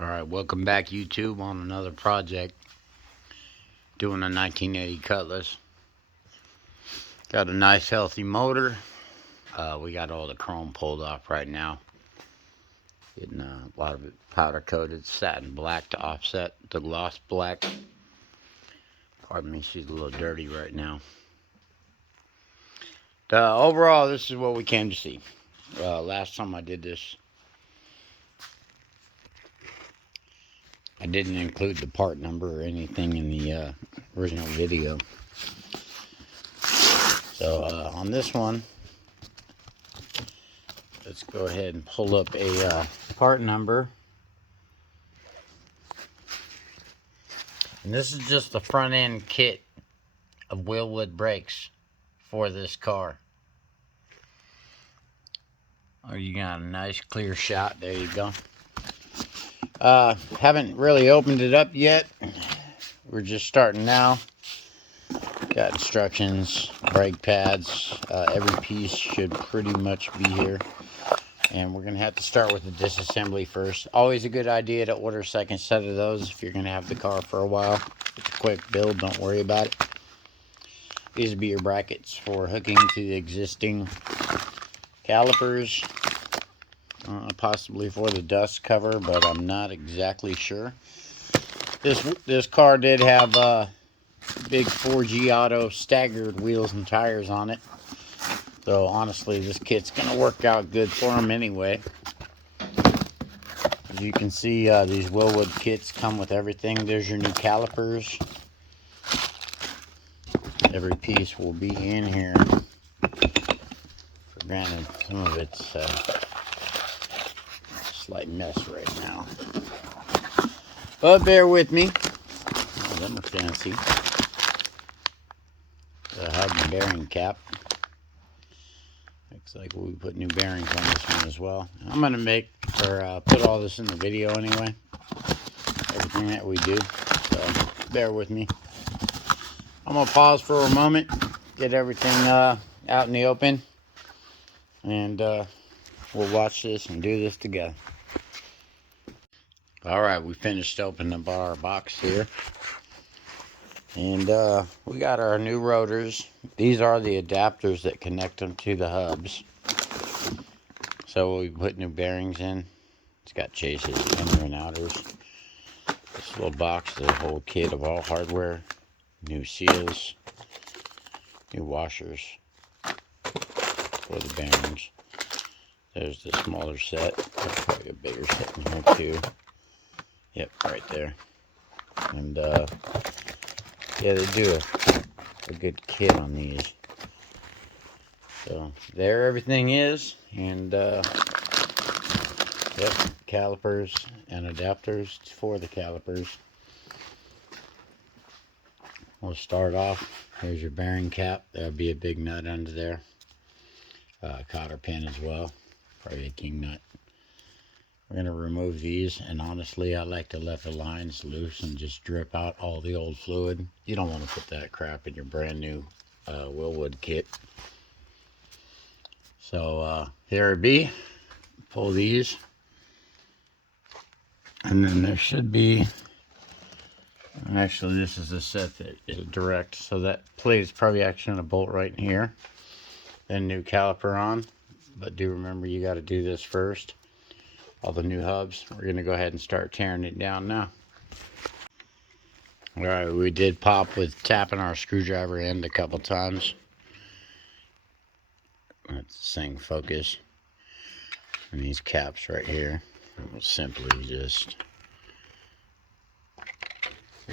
Alright, welcome back YouTube on another project. Doing a 1980 Cutlass. Got a nice healthy motor. We got all the chrome pulled off right now. Getting a lot of it powder coated satin black to offset the gloss black. Pardon me, she's a little dirty right now. Overall, this is what we came to see. Last time I did this, I didn't include the part number or anything in the original video. So on this one, let's go ahead and pull up a part number. And this is just the front end kit of Wilwood brakes for this car. Oh, you got a nice clear shot. There you go. Haven't really opened it up yet. We're just starting now. Got instructions, brake pads. Every piece should pretty much be here. And we're going to have to start with the disassembly first. Always a good idea to order a second set of those if you're going to have the car for a while. It's a quick build, don't worry about it. These will be your brackets for hooking to the existing calipers. Possibly for the dust cover, but I'm not exactly sure. This car did have big 4G auto staggered wheels and tires on it. So honestly, this kit's gonna work out good for them anyway. As you can see, these Wilwood kits come with everything. There's your new calipers. Every piece will be in here. For granted, some of it's a slight mess right now. But bear with me. Oh, them are fancy. The hub and bearing cap. Looks like we'll put new bearings on this one as well. I'm going to put all this in the video anyway. Everything that we do. So bear with me. I'm going to pause for a moment. Get everything out in the open. And we'll watch this and do this together. Alright, we finished opening up our box here. And we got our new rotors. These are the adapters that connect them to the hubs. So we put new bearings in. It's got chases, inner and outers. This little box is a whole kit of all hardware. New seals. New washers for the bearings. There's the smaller set. There's probably a bigger set in here too. Yep, right there. And yeah, they do a good kit on these. So there everything is. And yep, calipers and adapters for the calipers. We'll start off. Here's your bearing cap. There'll be a big nut under there. Cotter pin as well. Probably a king nut. We're going to remove these, and honestly, I like to let the lines loose and just drip out all the old fluid. You don't want to put that crap in your brand new Wilwood kit. So there it be. Pull these. And then there should be, actually this is a set that is direct, so that plate is probably actually going to bolt right in here. Then new caliper on, but do remember you got to do this first. All the new hubs. We're going to go ahead and start tearing it down now. Alright, we did pop with tapping our screwdriver end a couple times. Let's sing focus. And these caps right here. And we'll simply just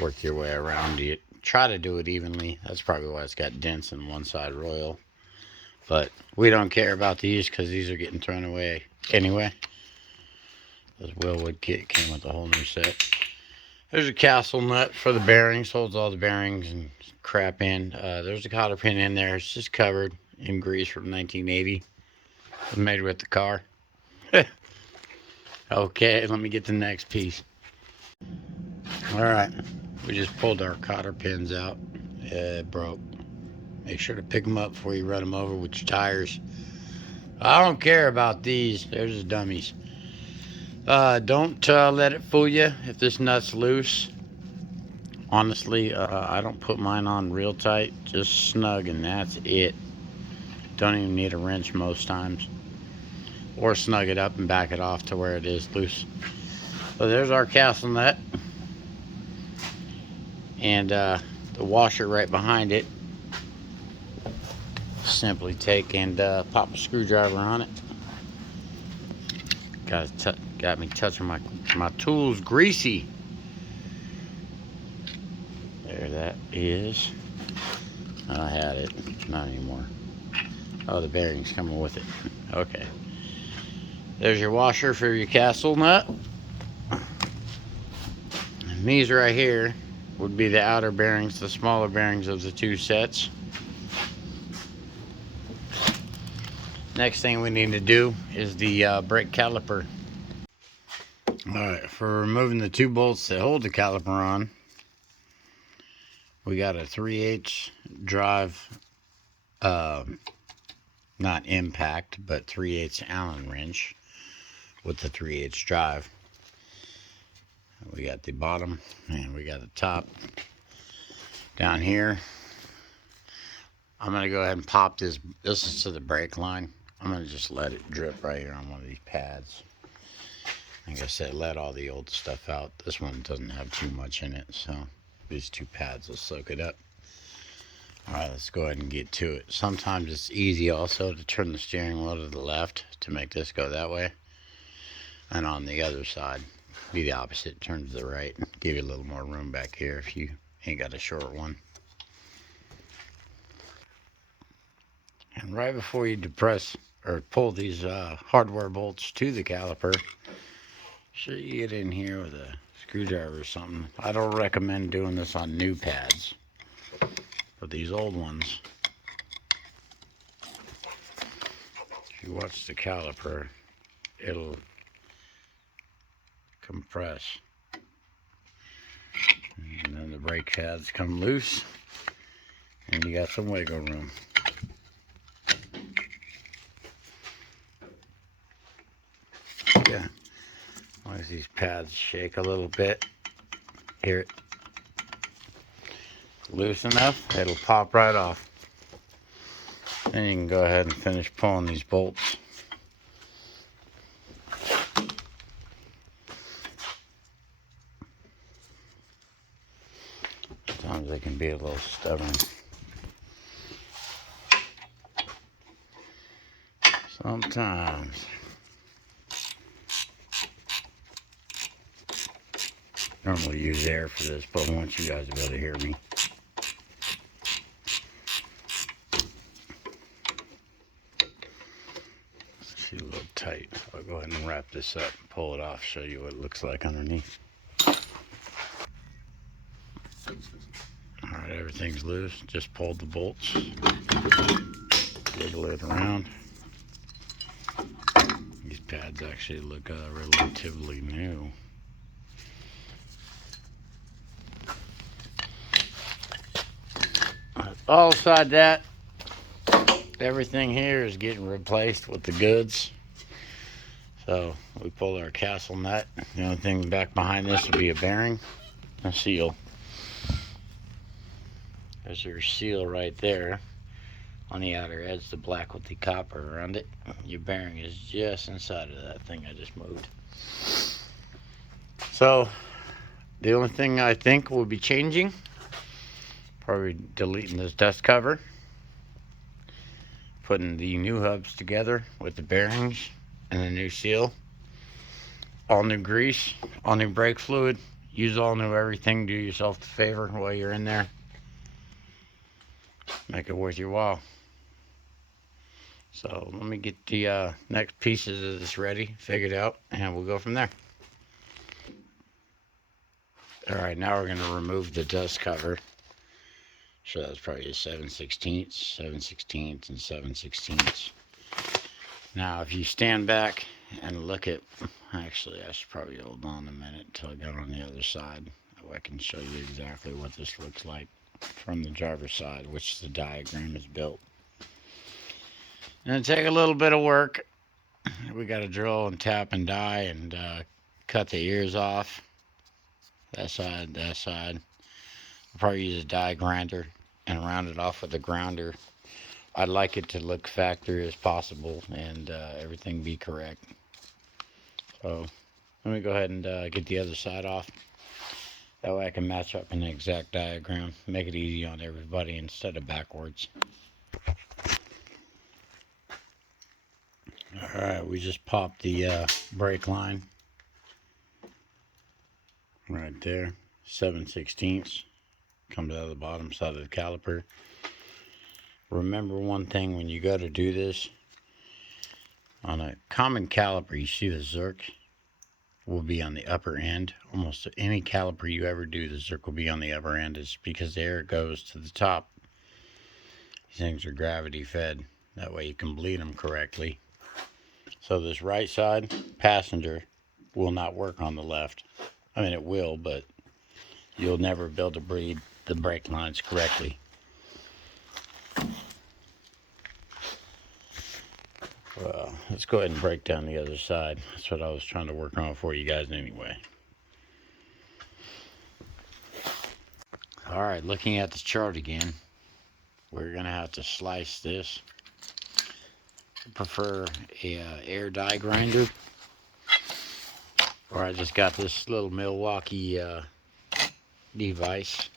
work your way around it. Try to do it evenly. That's probably why it's got dents in one side royal. But we don't care about these because these are getting thrown away anyway. This Wilwood kit came with a whole new set. There's a castle nut for the bearings. Holds all the bearings and crap in. There's a cotter pin in there. It's just covered in grease from 1980. It was made with the car. Okay, let me get the next piece. Alright, we just pulled our cotter pins out. It broke. Make sure to pick them up before you run them over with your tires. I don't care about these. They're just dummies. Don't let it fool you if this nut's loose. Honestly, I don't put mine on real tight, just snug, and that's it. Don't even need a wrench most times. Or snug it up and back it off to where it is loose. So there's our castle nut. And the washer right behind it. Simply take and pop a screwdriver on it. Got me touching my tools greasy. There that is. I had it, not anymore. Oh, the bearing's coming with it. Okay. There's your washer for your castle nut. And these right here would be the outer bearings, the smaller bearings of the two sets. Next thing we need to do is the brake caliper. Alright, for removing the two bolts that hold the caliper on, we got a 3/8 drive, not impact, but 3/8 Allen wrench with the 3/8 drive. We got the bottom and we got the top down here. I'm going to go ahead and pop this. This is to the brake line. I'm going to just let it drip right here on one of these pads. Like I said, let all the old stuff out. This one doesn't have too much in it, so these two pads will soak it up. Alright, let's go ahead and get to it. Sometimes it's easy also to turn the steering wheel to the left to make this go that way. And on the other side, be the opposite, turn to the right. Give you a little more room back here if you ain't got a short one. And right before you depress or pull these hardware bolts to the caliper, sure you get in here with a screwdriver or something. I don't recommend doing this on new pads. For these old ones, if you watch the caliper, it'll compress. And then the brake pads come loose, and you got some wiggle room. Yeah, as long as these pads shake a little bit, hear it. Loose enough, it'll pop right off. Then you can go ahead and finish pulling these bolts. Sometimes they can be a little stubborn. Sometimes. Normally use air for this, but I want you guys to be able to hear me. A little tight. I'll go ahead and wrap this up, pull it off, show you what it looks like underneath. Alright, everything's loose. Just pulled the bolts. Wiggle it around. These pads actually look relatively new. All aside that, everything here is getting replaced with the goods. So we pull our castle nut. The only thing back behind this will be a bearing, a seal. There's your seal right there on the outer edge, the black with the copper around it. Your bearing is just inside of that thing I just moved. So the only thing I think will be changing, probably deleting this dust cover, putting the new hubs together with the bearings and the new seal. All new grease, all new brake fluid, use all new everything. Do yourself the favor while you're in there. Make it worth your while. So let me get the next pieces of this ready, figured out, and we'll go from there. Alright, now we're going to remove the dust cover. So that's probably a 7/16, 7/16, and 7/16. Now, if you stand back and look at, actually, I should probably hold on a minute until I get on the other side. That way I can show you exactly what this looks like from the driver's side, which the diagram is built. And it'll take a little bit of work, we got to drill and tap and die and cut the ears off. That side, that side. I'll probably use a die grinder and round it off with a grounder. I'd like it to look factory as possible and everything be correct. So let me go ahead and get the other side off. That way I can match up an exact diagram. Make it easy on everybody instead of backwards. Alright, we just popped the brake line. Right there. 7/16. Comes out of the bottom side of the caliper. Remember one thing when you go to do this. On a common caliper, you see the zerk will be on the upper end. Almost any caliper you ever do, the zerk will be on the upper end. It's because the air goes to the top. These things are gravity fed. That way you can bleed them correctly. So this right side passenger will not work on the left. I mean, it will, but you'll never be able to bleed the brake lines correctly. Well, let's go ahead and break down the other side. That's what I was trying to work on for you guys anyway. Alright, looking at the chart again, we're going to have to slice this. I prefer a air die grinder, or I just got this little Milwaukee device.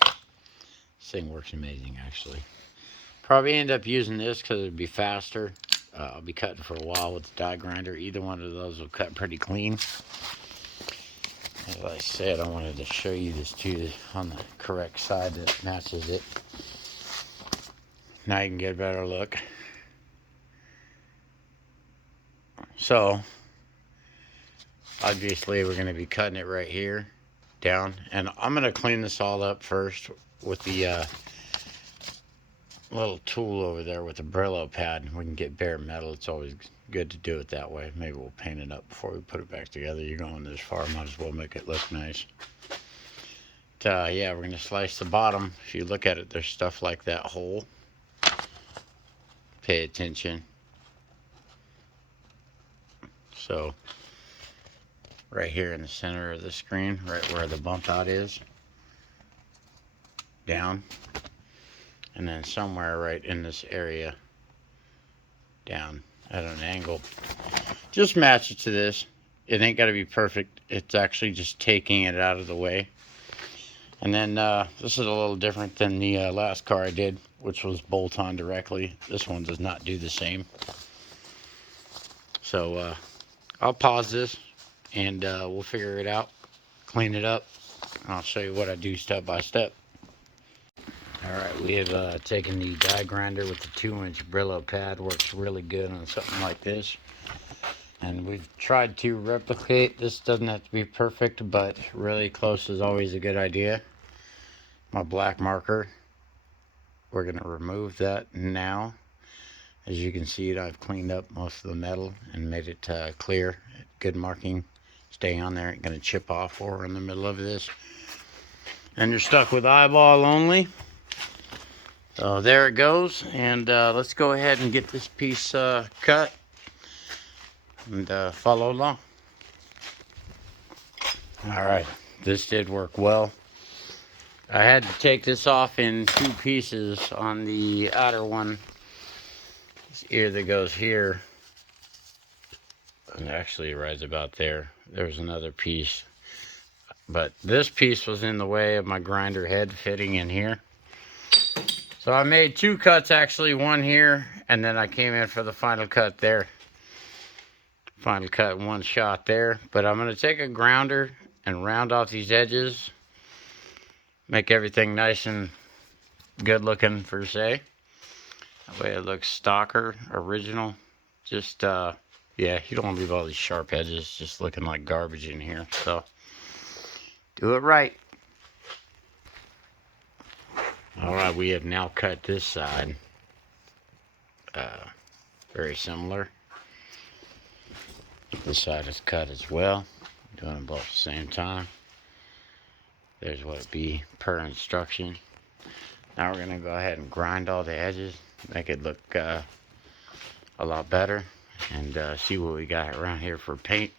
This thing works amazing, actually. Probably end up using this because it'd be faster. I'll be cutting for a while with the die grinder. Either one of those will cut pretty clean. As I said, I wanted to show you this too on the correct side that matches it. Now you can get a better look. So, obviously we're going to be cutting it right here down. And I'm going to clean this all up first with the little tool over there with the Brillo pad. We can get bare metal. It's always good to do it that way. Maybe we'll paint it up before we put it back together. You're going this far, might as well make it look nice. But, yeah, we're going to slice the bottom. If you look at it, there's stuff like that hole. Pay attention. So, right here in the center of the screen, right where the bump out is, down. And then somewhere right in this area, down at an angle. Just match it to this. It ain't got to be perfect. It's actually just taking it out of the way. And then this is a little different than the last car I did, which was bolt on directly. This one does not do the same. So I'll pause this and we'll figure it out, clean it up, and I'll show you what I do step by step. Alright, we have taken the die grinder with the 2-inch Brillo pad. Works really good on something like this. And we've tried to replicate. This doesn't have to be perfect, but really close is always a good idea. My black marker, we're going to remove that now. As you can see, I've cleaned up most of the metal and made it clear. Good marking. Stay on there. Ain't going to chip off while we're in the middle of this. And you're stuck with eyeball only. So there it goes, and let's go ahead and get this piece cut and follow along. Alright, this did work well. I had to take this off in 2 pieces on the outer one. This ear that goes here, and actually right about there, there's another piece. But this piece was in the way of my grinder head fitting in here. So I made 2 cuts, actually, one here, and then I came in for the final cut there. Final cut, 1 shot there. But I'm going to take a grounder and round off these edges. Make everything nice and good looking, per se. That way it looks stocker, original. Just, yeah, you don't want to leave all these sharp edges just looking like garbage in here. So, do it right. Alright, we have now cut this side. Very similar. This side is cut as well. Doing them both at the same time. There's what it be per instruction. Now we're going to go ahead and grind all the edges. Make it look a lot better. and see what we got around here for paint.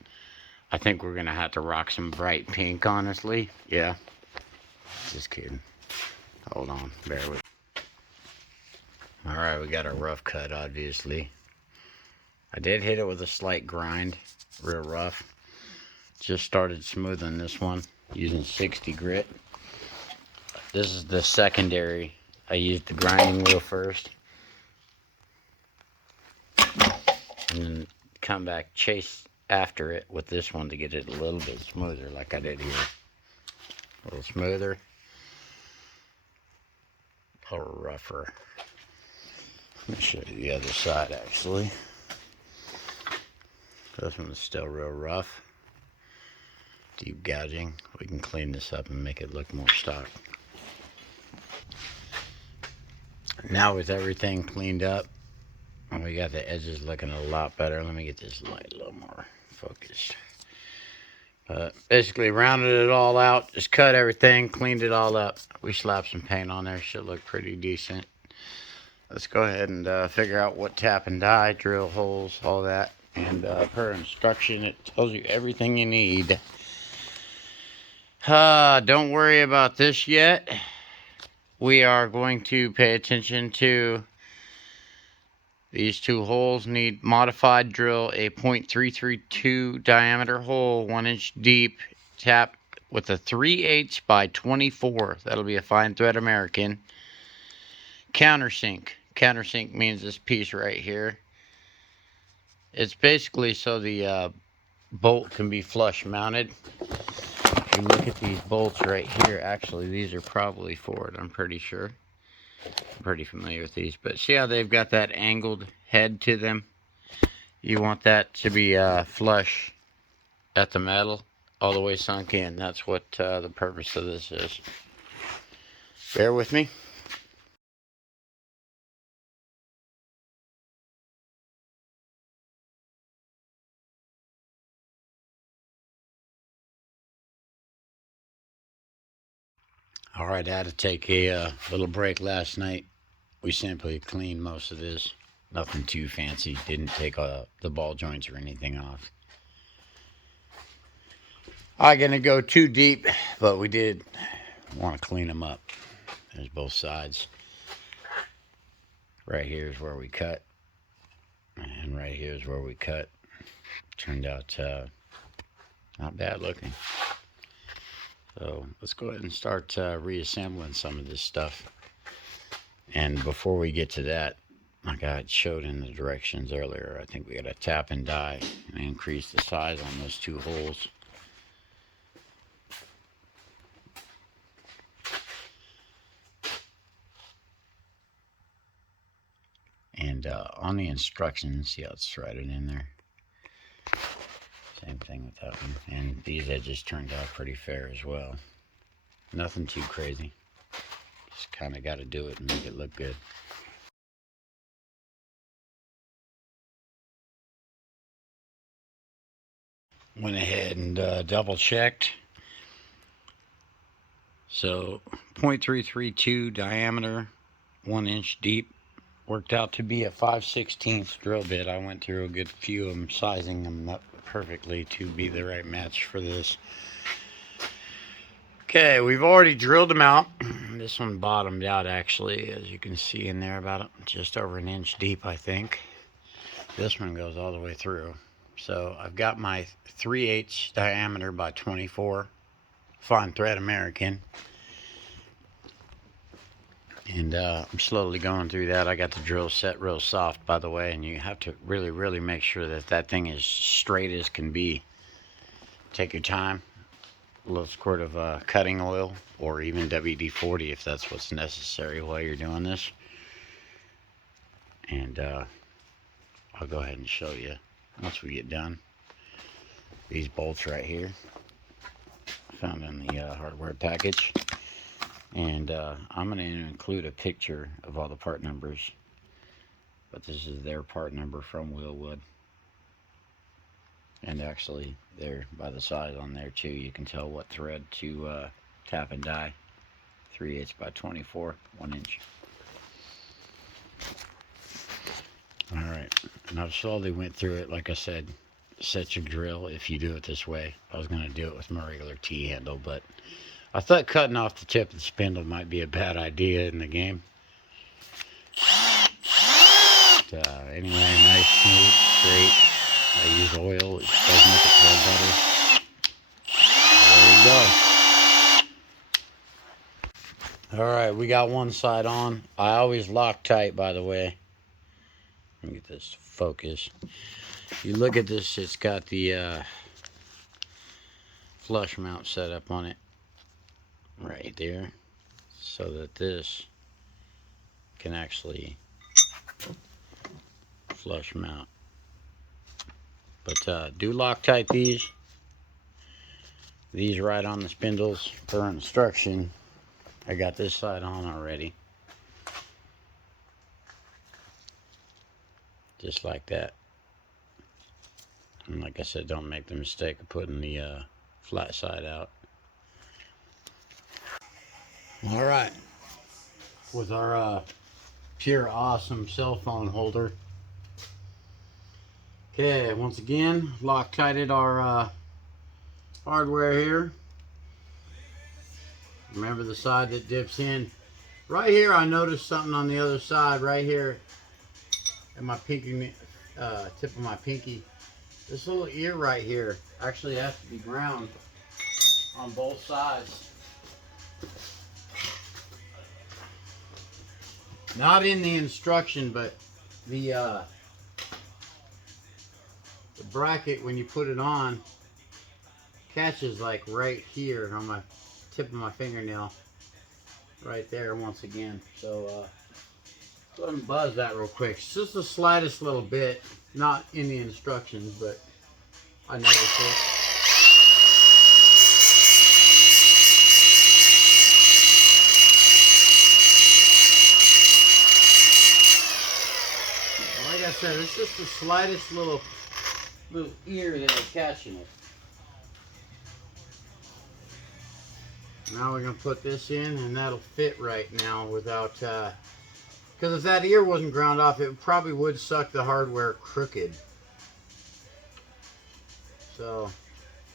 I think we're gonna have to rock some bright pink, honestly. Yeah, just kidding. Hold on, bear with. All right, we got our rough cut, obviously. I did hit it with a slight grind, real rough. Just started smoothing this one using 60 grit. This is the secondary. I used the grinding wheel first, and then come back chase after it with this one to get it a little bit smoother, like I did here. A little smoother, a little rougher. Let me show you the other side, actually. This one is still real rough. Deep gouging. We can clean this up and make it look more stock. Now with everything cleaned up, and we got the edges looking a lot better. Let me get this light a little more focused. Basically rounded it all out, just cut everything, cleaned it all up. We slapped some paint on there, should look pretty decent. Let's go ahead and figure out what tap and die, drill holes, all that. And per instruction, it tells you everything you need. Don't worry about this yet. We are going to pay attention to these two holes. Need modified drill, a .332 diameter hole, 1 inch deep, tap with a 3/8 by 24. That'll be a fine thread American. Countersink. Countersink means this piece right here. It's basically so the bolt can be flush mounted. If you look at these bolts right here, actually these are probably Ford, I'm pretty sure. I'm pretty familiar with these, but see how they've got that angled head to them? You want that to be flush at the metal, all the way sunk in. That's what the purpose of this is. Bear with me. All right, I had to take a little break last night. We simply cleaned most of this. Nothing too fancy. Didn't take the ball joints or anything off. I'm gonna go too deep, but we did want to clean them up. There's both sides. Right here is where we cut, and right here is where we cut. Turned out not bad looking. So let's go ahead and start reassembling some of this stuff. And before we get to that, like I had showed in the directions earlier, I think we got to tap and die and increase the size on those two holes. And on the instructions, see how it's threaded in there. Same thing with that one. And these edges turned out pretty fair as well. Nothing too crazy. Just kind of got to do it and make it look good. Went ahead and double checked. So 0.332 diameter, 1 inch deep. Worked out to be a 5/16 drill bit. I went through a good few of them, sizing them up perfectly to be the right match for this. Okay, we've already drilled them out. This one bottomed out actually, as you can see in there, about just over 1 inch deep, I think. This one goes all the way through. So I've got my 3/8 diameter by 24 fine thread American. And I'm slowly going through that. I got the drill set real soft, by the way, and you have to really make sure that that thing is straight as can be. Take your time. A little squirt of cutting oil, or even WD-40 if that's what's necessary while you're doing this. And I'll go ahead and show you once we get done. These bolts right here, found in the hardware package. And I'm going to include a picture of all the part numbers, but this is their part number from Wilwood. And actually, there by the size on there too, you can tell what thread to tap and die. 3/8 by 24, 1 inch. Alright, and I've slowly went through it. Like I said, set your drill if you do it this way. I was going to do it with my regular T-handle, but I thought cutting off the tip of the spindle might be a bad idea in the game. But, anyway, nice, smooth, straight. I use oil, it does make it feel better. There you go. Alright, we got one side on. I always lock tight, by the way. Let me get this focus. You look at this, it's got the flush mount set up on it right there, so that this can actually flush mount. But do Loctite these right on the spindles per instruction. I got this side on already, just like that. And like I said, don't make the mistake of putting the flat side out. Alright, with our pure awesome cell phone holder. Okay, once again, Loctited our hardware here. Remember the side that dips in. Right here, I noticed something on the other side, right here at my pinky, tip of my pinky. This little ear right here actually has to be ground on both sides. Not in the instruction, but the bracket, when you put it on, catches like right here on my tip of my fingernail. Right there once again. So go ahead and buzz that real quick. It's just the slightest little bit. Not in the instructions, but I noticed it. Like I said, it's just the slightest little ear that is catching it. Now we're going to put this in, and that'll fit right now without, because if that ear wasn't ground off, it probably would suck the hardware crooked. So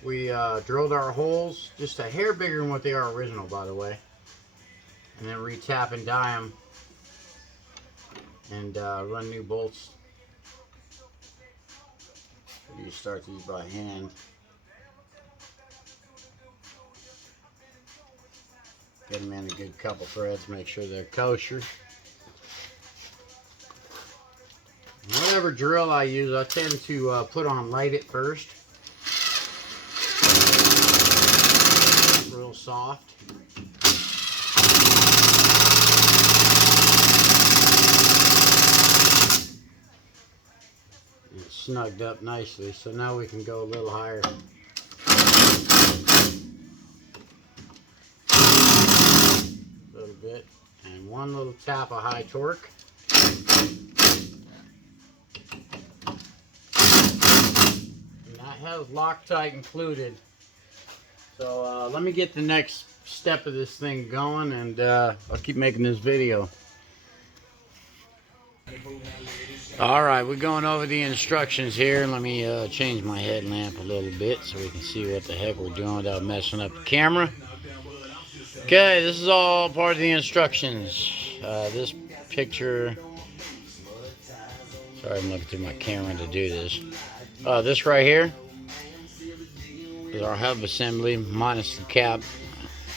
we drilled our holes just a hair bigger than what they are original, by the way, and then re-tap and die them and run new bolts. You start these by hand. Get them in a good couple threads, make sure they're kosher. Whatever drill I use, I tend to put on light at first. Real soft. And it's snugged up nicely, so now we can go a little higher. A little bit. And one little tap of high torque. Has Loctite included. So let me get the next step of this thing going, and I'll keep making this video. Alright, we're going over the instructions here. Let me change my headlamp a little bit so we can see what the heck we're doing without messing up the camera. Okay, this is all part of the instructions. This picture, sorry, I'm looking through my camera to do this. This right here is our hub assembly minus the cap.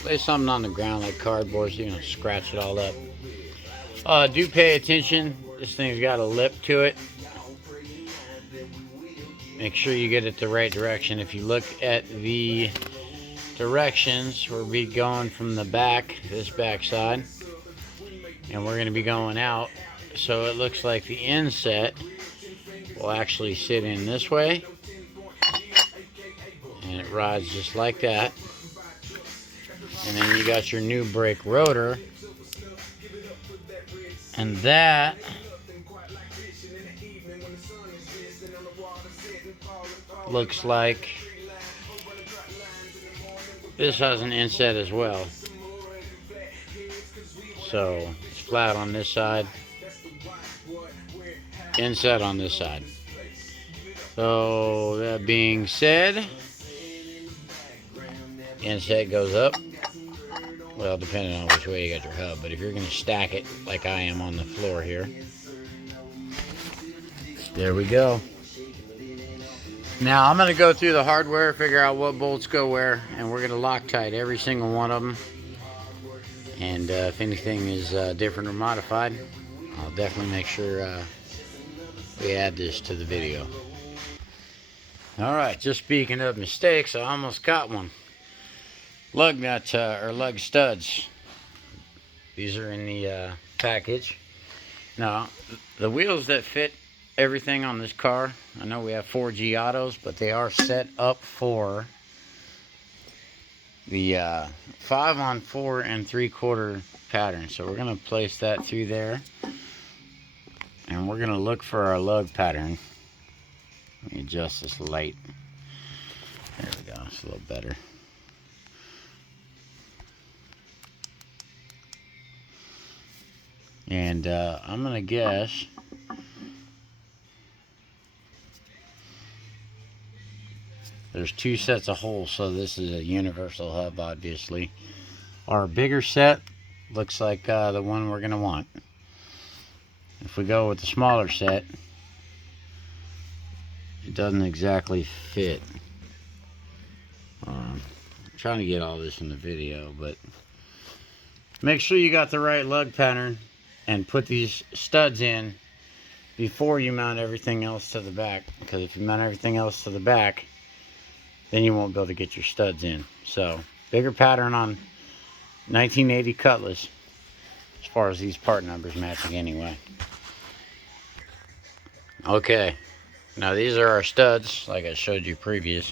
Lay something on the ground like cardboard so you don't scratch it all up. Do pay attention. This thing's got a lip to it. Make sure you get it the right direction. If you look at the directions, we'll be going from the back, this back side, and we're going to be going out. So it looks like the inset will actually sit in this way, and it rides just like that. And then you got your new brake rotor, and that looks like this has an inset as well. So it's flat on this side, inset on this side. So that being said, inset goes up. Well, depending on which way you got your hub, but if you're going to stack it like I am on the floor here, there we go. Now I'm going to go through the hardware, figure out what bolts go where, and we're going to Loctite every single one of them. And if anything is different or modified, I'll definitely make sure we add this to the video. Alright, just speaking of mistakes, I almost got one. Lug nut or lug studs. These are in the package. Now, the wheels that fit everything on this car, I know we have 4G autos, but they are set up for the 5 on 4 and 3/4 pattern. So we're going to place that through there, and we're going to look for our lug pattern. Let me adjust this light. There we go, it's a little better. And I'm going to guess there's 2 sets of holes, so this is a universal hub, obviously. Our bigger set looks like the one we're going to want. If we go with the smaller set, it doesn't exactly fit. I'm trying to get all this in the video, but make sure you got the right lug pattern and put these studs in before you mount everything else to the back, because if you mount everything else to the back, then you won't be able to get your studs in. So bigger pattern on 1980 Cutlass, as far as these part numbers matching anyway. Okay, now these are our studs like I showed you previous.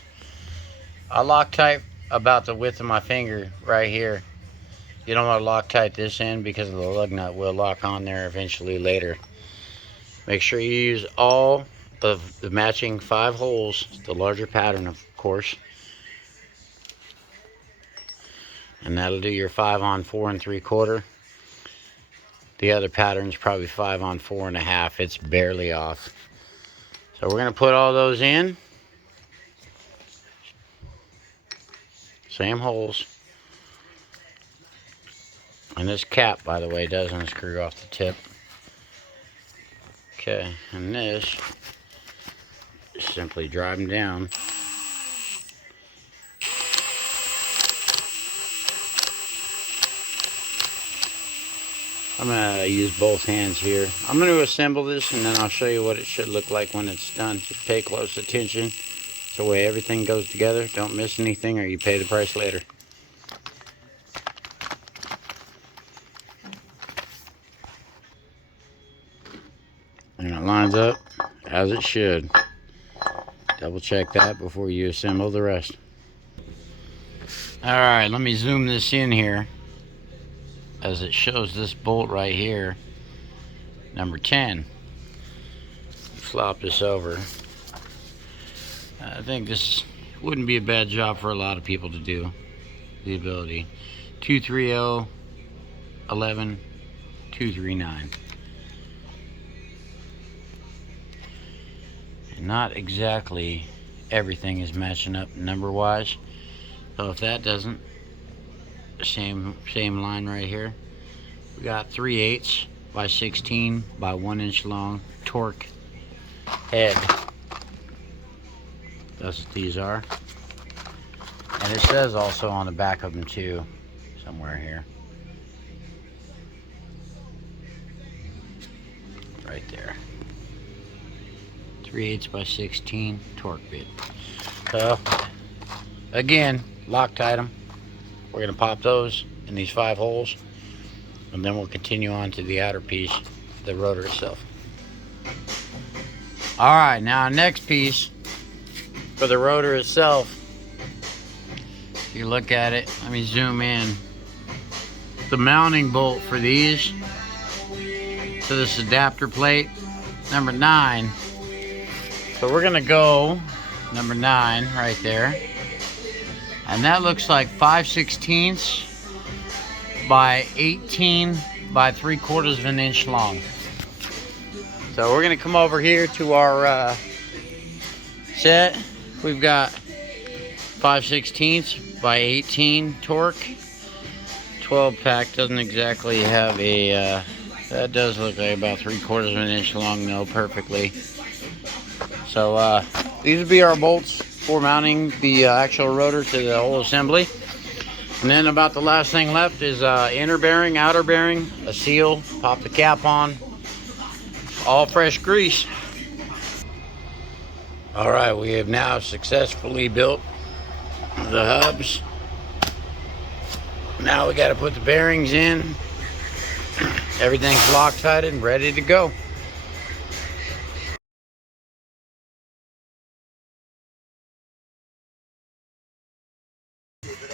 I Loctite about the width of my finger right here. You don't want to Loctite this in because the lug nut will lock on there eventually later. Make sure you use all of the matching 5 holes, the larger pattern of course, and that'll do your 5 on 4 and 3/4. The other pattern's probably 5 on 4 and a half. It's barely off. So we're going to put all those in. Same holes. And this cap, by the way, does unscrew off the tip. Okay, and this, simply drive them down. I'm going to use both hands here. I'm going to assemble this, and then I'll show you what it should look like when it's done. Just pay close attention to the way everything goes together. Don't miss anything or you pay the price later. And it lines up as it should. Double check that before you assemble the rest. Alright, let me zoom this in here, as it shows this bolt right here, number 10. Flop this over. I think this wouldn't be a bad job for a lot of people to do. The ability 230 11 239. And not exactly everything is matching up number wise. So if that doesn't, same line right here. We got 3/8 by 16 by 1 inch long torque head. That's what these are. And it says also on the back of them too, somewhere here. Right there. 3/8 by 16 torque bit. So again, Loctite them. We're going to pop those in these 5 holes, and then we'll continue on to the outer piece, the rotor itself. Alright, now next piece for the rotor itself. If you look at it, let me zoom in. The mounting bolt for these to this adapter plate, number 9. So we're going to go number 9 right there. And that looks like 5/16 by 18 by 3/4 of an inch long. So we're gonna come over here to our set. We've got 5/16 by 18 torque. 12 pack doesn't exactly have a, that does look like about 3/4 of an inch long though, perfectly. So these would be our bolts for mounting the actual rotor to the whole assembly. And then about the last thing left is inner bearing, outer bearing, a seal, pop the cap on, all fresh grease. All right, we have now successfully built the hubs. Now we got to put the bearings in. Everything's Loctited and ready to go.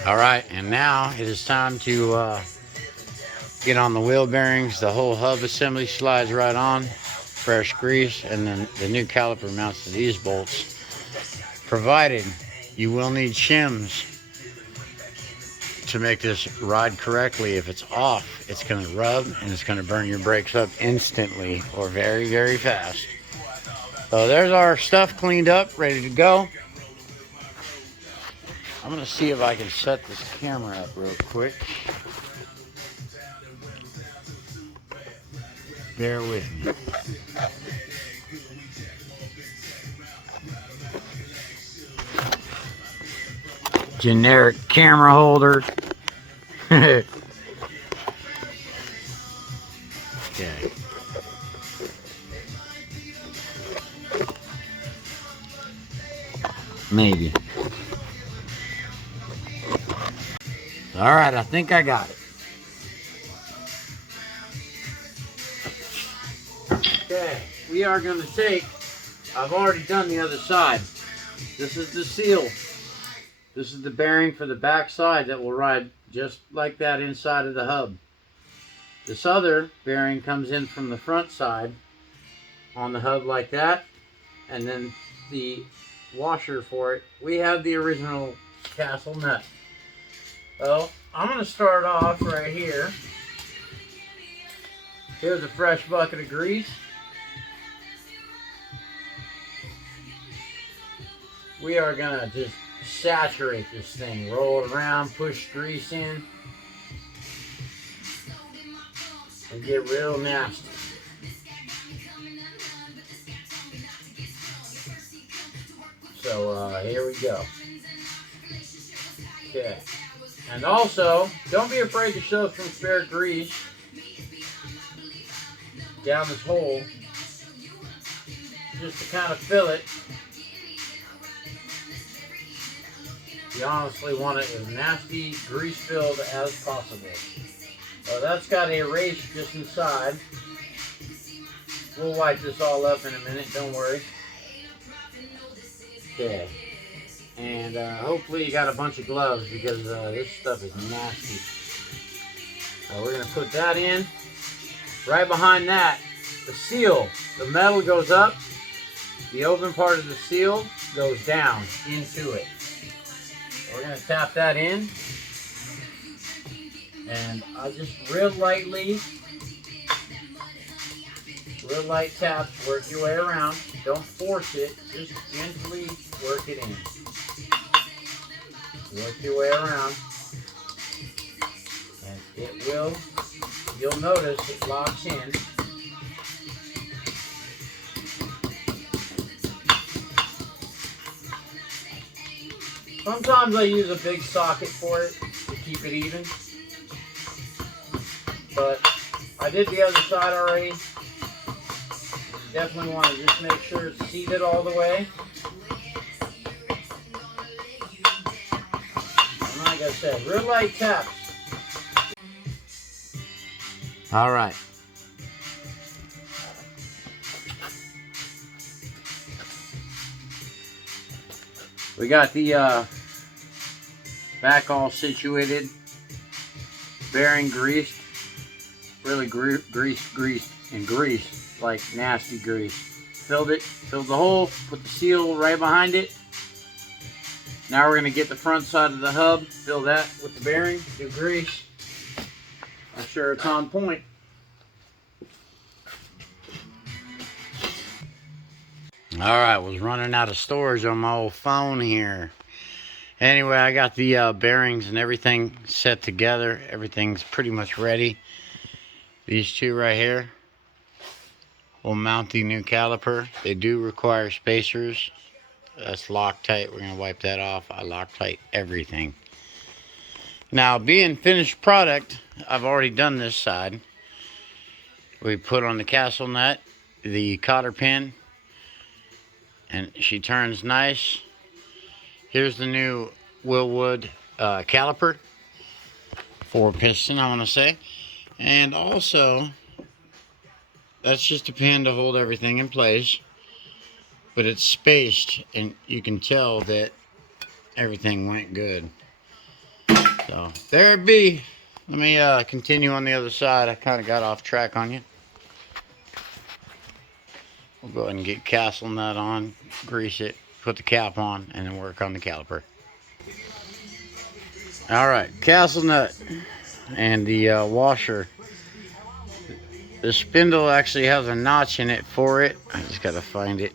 All right, and now it is time to get on the wheel bearings. The whole hub assembly slides right on. Fresh grease, and then the new caliper mounts to these bolts. Provided you will need shims to make this ride correctly. If it's off, it's going to rub and it's going to burn your brakes up instantly or very, very fast. So there's our stuff cleaned up, ready to go. I'm going to see if I can set this camera up real quick. Bear with me. Generic camera holder. Okay. Maybe. All right, I think I got it. Okay, we are going to take, I've already done the other side. This is the seal. This is the bearing for the back side that will ride just like that inside of the hub. This other bearing comes in from the front side on the hub like that, and then the washer for it, we have the original castle nut. So I'm going to start off right here. Here's a fresh bucket of grease. We are going to just saturate this thing, roll it around, push grease in, and get real nasty. So here we go. Okay. And also, don't be afraid to shove some spare grease down this hole, just to kind of fill it. You honestly want it as nasty, grease-filled as possible. So that's got a race just inside. We'll wipe this all up in a minute, don't worry. Okay. And hopefully you got a bunch of gloves, because this stuff is nasty. So we're going to put that in. Right behind that, the seal. The metal goes up. The open part of the seal goes down into it. We're going to tap that in, and I'll just real light taps, work your way around. Don't force it, just gently work it in. Work your way around, and it will, you'll notice it locks in. Sometimes I use a big socket for it to keep it even, but I did the other side already. You definitely want to just make sure it's seated all the way. And like I said, real light taps. All right. We got the back all situated, bearing greased, really greased and greased, like nasty grease. Filled the hole, put the seal right behind it. Now we're going to get the front side of the hub, fill that with the bearing, do grease. I'm sure it's on point. Alright, was running out of storage on my old phone here. Anyway, I got the bearings and everything set together. Everything's pretty much ready. These two right here will mount the new caliper. They do require spacers. That's Loctite. We're going to wipe that off. I Loctite everything. Now, being finished product, I've already done this side. We put on the castle nut, the cotter pin, and she turns nice. Here's the new Wilwood caliper. 4-piston, I want to say. And also, that's just a pin to hold everything in place. But it's spaced, and you can tell that everything went good. So, there it be. Let me continue on the other side. I kind of got off track on you. We'll go ahead and get castle nut on, grease it, put the cap on, and then work on the caliper. Alright, castle nut and the washer. The spindle actually has a notch in it for it. I just got to find it.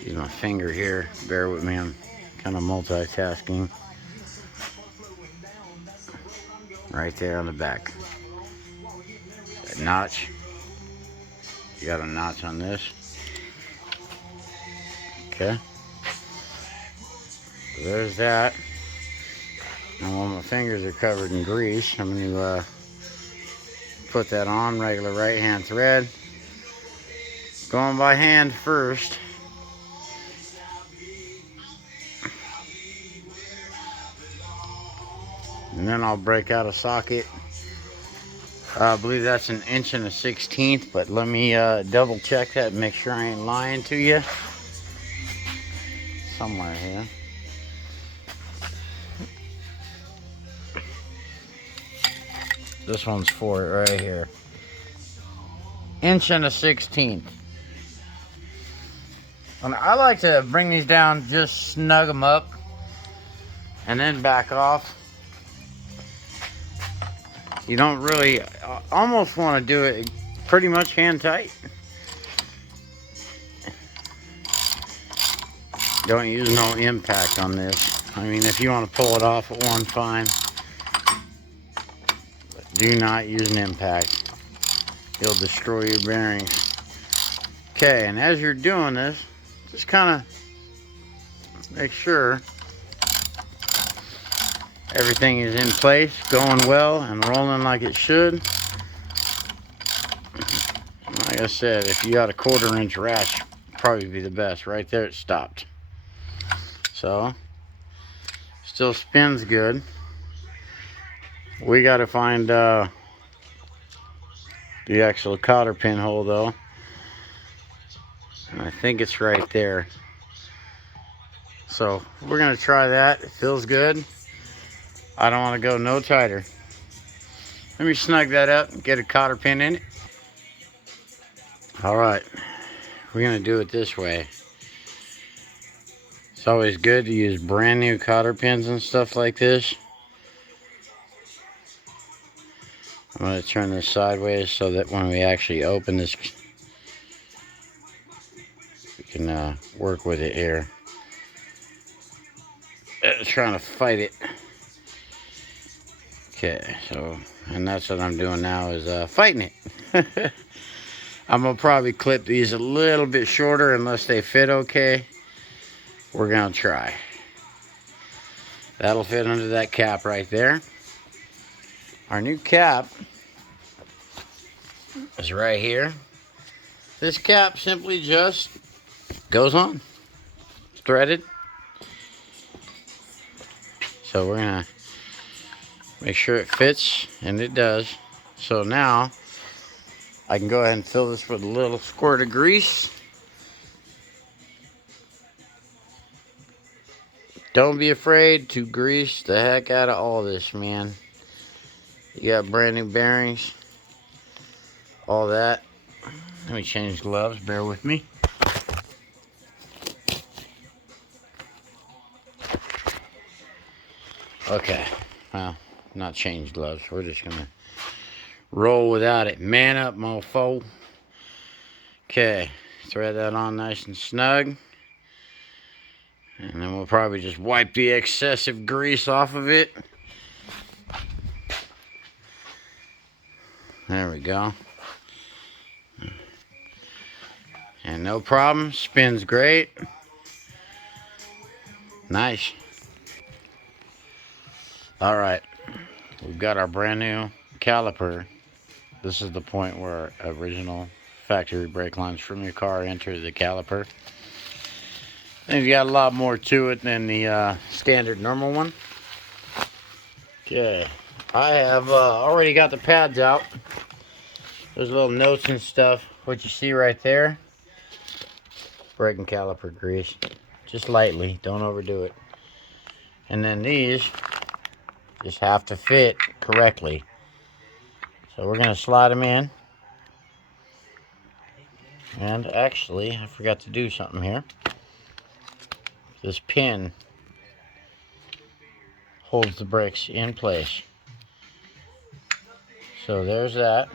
Use my finger here. Bear with me, I'm kind of multitasking. Right there on the back. That notch. You got a notch on this. Okay. So there's that. And while my fingers are covered in grease, I'm going to put that on, regular right hand thread. Going by hand first. And then I'll break out a socket. I believe that's 1 1/16", but let me double check that and make sure I ain't lying to you. Somewhere here. This one's for it right here. 1 1/16". And I like to bring these down, just snug them up, and then back off. You don't really, almost want to do it pretty much hand tight. Don't use no impact on this. I mean, if you want to pull it off at one, fine. But do not use an impact. It'll destroy your bearings. Okay, and as you're doing this, just kind of make sure everything is in place, going well, and rolling like it should. Like I said, if you got a 1/4 inch ratchet, probably be the best. Right there, it stopped. So, still spins good. We got to find the actual cotter pin hole, though. And I think it's right there. So, we're going to try that. It feels good. I don't want to go no tighter. Let me snug that up and get a cotter pin in it. Alright, we're going to do it this way. It's always good to use brand new cotter pins and stuff like this. I'm going to turn this sideways so that when we actually open this, we can work with it here. Trying to fight it. Okay, so, and that's what I'm doing now, is fighting it. I'm going to probably clip these a little bit shorter unless they fit okay. We're going to try. That'll fit under that cap right there. Our new cap is right here. This cap simply just goes on. It's threaded. So we're going to make sure it fits, and it does. So now I can go ahead and fill this with a little squirt of grease. Don't be afraid to grease the heck out of all this, man. You got brand new bearings, all that. Let me change gloves, bear with me. Okay, well, not change gloves. We're just gonna roll without it. Man up, mofo. Okay, thread that on nice and snug. And then we'll probably just wipe the excessive grease off of it. There we go. And no problem, spins great. Nice. Alright, we've got our brand new caliper. This is the point where original factory brake lines from your car enter the caliper. And you've got a lot more to it than the standard normal one. Okay, I have already got the pads out. There's little notes and stuff. What you see right there, braking caliper grease. Just lightly, don't overdo it. And then these just have to fit correctly. So we're going to slide them in. And actually, I forgot to do something here. This pin holds the brakes in place. So there's that.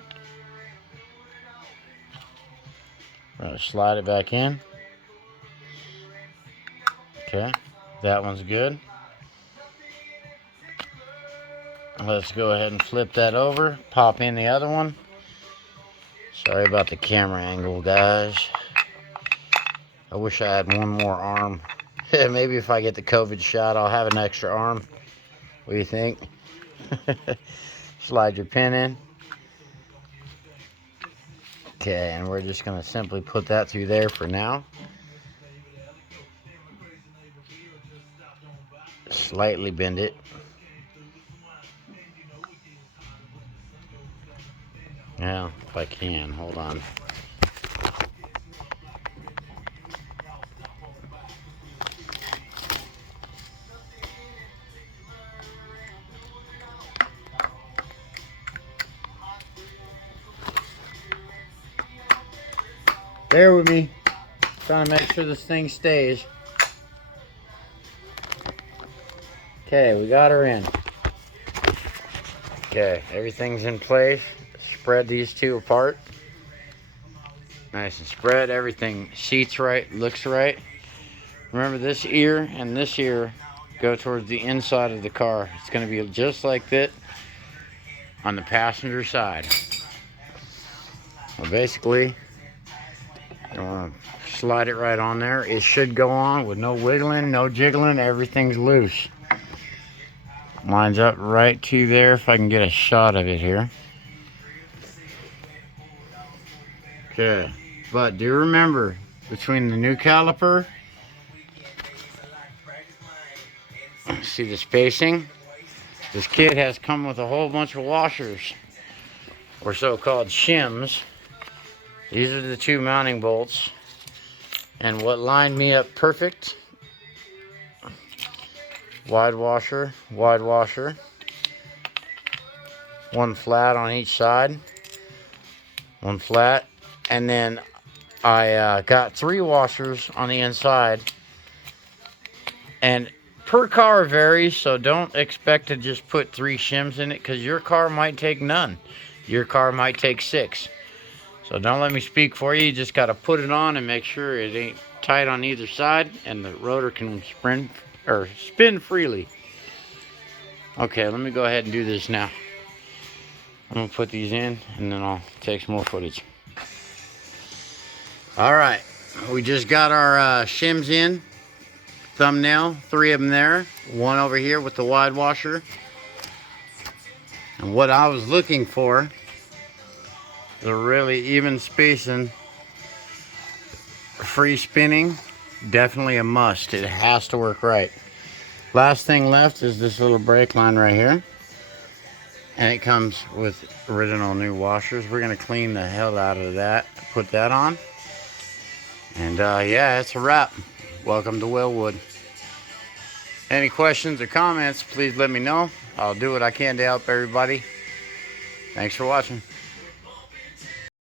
We're going to slide it back in. Okay, that one's good. Let's go ahead and flip that over. Pop in the other one. Sorry about the camera angle, guys. I wish I had one more arm. Maybe if I get the COVID shot, I'll have an extra arm. What do you think? Slide your pin in. Okay, and we're just going to simply put that through there for now. Slightly bend it. Yeah, if I can, hold on. Bear with me. Trying to make sure this thing stays. Okay, we got her in. Okay, everything's in place. Spread these two apart. Nice and spread. Everything seats right, looks right. Remember, this ear and this ear go towards the inside of the car. It's going to be just like that on the passenger side. Well, basically, you want to slide it right on there. It should go on with no wiggling, no jiggling. Everything's loose. Lines up right to there if I can get a shot of it here. Okay, but do remember, between the new caliper, see the spacing? This kit has come with a whole bunch of washers, or so-called shims. These are the two mounting bolts. And what lined me up perfect, wide washer, one flat on each side, one flat. And then I got 3 washers on the inside. And per car varies, so don't expect to just put 3 shims in it, because your car might take none. Your car might take 6. So don't let me speak for you. You just got to put it on and make sure it ain't tight on either side, and the rotor can spin freely. Okay, let me go ahead and do this now. I'm going to put these in, and then I'll take some more footage. Alright, we just got our shims in. Thumbnail, 3 of them there. 1 over here with the wide washer. And what I was looking for, the really even spacing, free spinning, definitely a must. It has to work right. Last thing left is this little brake line right here. And it comes with original new washers. We're going to clean the hell out of that, put that on. And yeah, it's a wrap. Welcome to Wilwood. Any questions or comments, please let me know. I'll do what I can to help everybody. Thanks for watching.